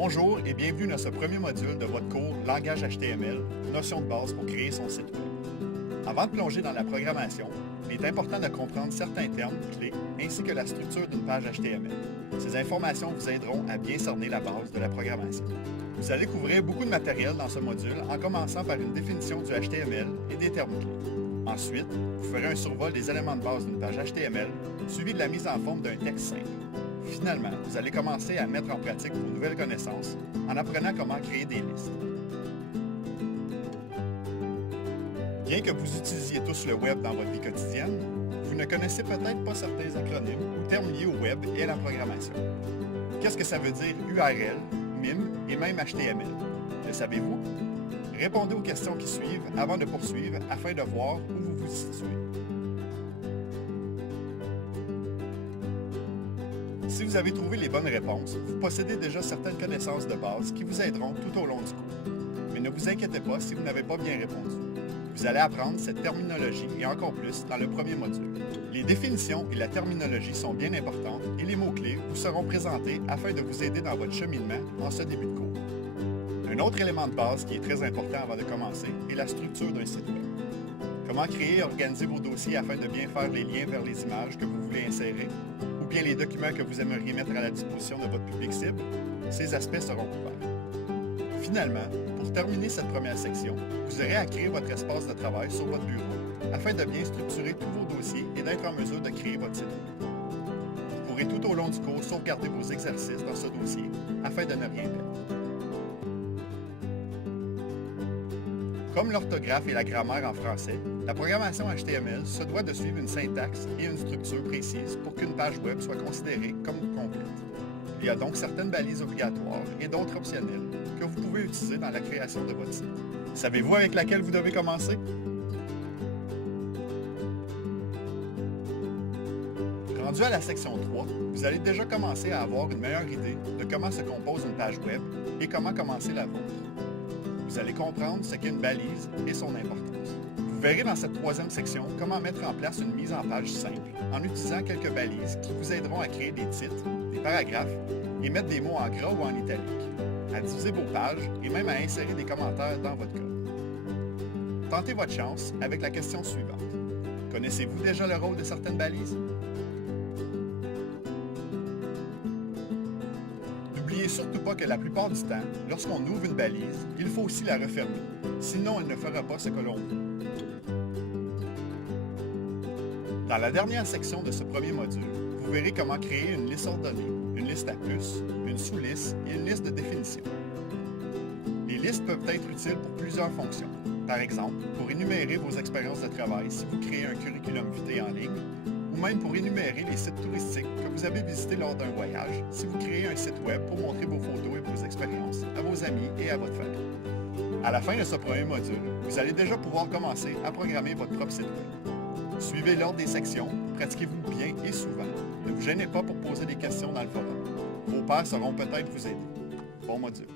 Bonjour et bienvenue dans ce premier module de votre cours Langage HTML, notions de base pour créer son site web. Avant de plonger dans la programmation, il est important de comprendre certains termes clés ainsi que la structure d'une page HTML. Ces informations vous aideront à bien cerner la base de la programmation. Vous allez couvrir beaucoup de matériel dans ce module en commençant par une définition du HTML et des termes clés. Ensuite, vous ferez un survol des éléments de base d'une page HTML, suivi de la mise en forme d'un texte simple. Finalement, vous allez commencer à mettre en pratique vos nouvelles connaissances en apprenant comment créer des listes. Bien que vous utilisiez tous le web dans votre vie quotidienne, vous ne connaissez peut-être pas certains acronymes ou termes liés au web et à la programmation. Qu'est-ce que ça veut dire URL, MIM et même HTML? Le savez-vous? Répondez aux questions qui suivent avant de poursuivre afin de voir où vous vous situez. Si vous avez trouvé les bonnes réponses, vous possédez déjà certaines connaissances de base qui vous aideront tout au long du cours. Mais ne vous inquiétez pas si vous n'avez pas bien répondu. Vous allez apprendre cette terminologie et encore plus dans le premier module. Les définitions et la terminologie sont bien importantes et les mots-clés vous seront présentés afin de vous aider dans votre cheminement en ce début de cours. Un autre élément de base qui est très important avant de commencer est la structure d'un site web. Comment créer et organiser vos dossiers afin de bien faire les liens vers les images que vous voulez insérer, ou bien les documents que vous aimeriez mettre à la disposition de votre public cible, ces aspects seront couverts. Finalement, pour terminer cette première section, vous aurez à créer votre espace de travail sur votre bureau afin de bien structurer tous vos dossiers et d'être en mesure de créer votre site web. Vous pourrez tout au long du cours sauvegarder vos exercices dans ce dossier afin de ne rien perdre. Comme l'orthographe et la grammaire en français, la programmation HTML se doit de suivre une syntaxe et une structure précise pour qu'une page web soit considérée comme complète. Il y a donc certaines balises obligatoires et d'autres optionnelles que vous pouvez utiliser dans la création de votre site. Savez-vous avec laquelle vous devez commencer? Rendu à la section 3, vous allez déjà commencer à avoir une meilleure idée de comment se compose une page web et comment commencer la vôtre. Vous allez comprendre ce qu'est une balise et son importance. Vous verrez dans cette troisième section comment mettre en place une mise en page simple en utilisant quelques balises qui vous aideront à créer des titres, des paragraphes et mettre des mots en gras ou en italique, à diviser vos pages et même à insérer des commentaires dans votre code. Tentez votre chance avec la question suivante. Connaissez-vous déjà le rôle de certaines balises? N'oubliez surtout pas que la plupart du temps, lorsqu'on ouvre une balise, il faut aussi la refermer, sinon elle ne fera pas ce que l'on veut. Dans la dernière section de ce premier module, vous verrez comment créer une liste ordonnée, une liste à plus, une sous-liste et une liste de définition. Les listes peuvent être utiles pour plusieurs fonctions. Par exemple, pour énumérer vos expériences de travail si vous créez un curriculum vitae en ligne, ou même pour énumérer les sites touristiques que vous avez visités lors d'un voyage si vous créez un site web pour montrer vos photos et vos expériences à vos amis et à votre famille. À la fin de ce premier module, vous allez déjà pouvoir commencer à programmer votre propre site web. Suivez l'ordre des sections, pratiquez-vous bien et souvent. Ne vous gênez pas pour poser des questions dans le forum. Vos pairs sauront peut-être vous aider. Bon module.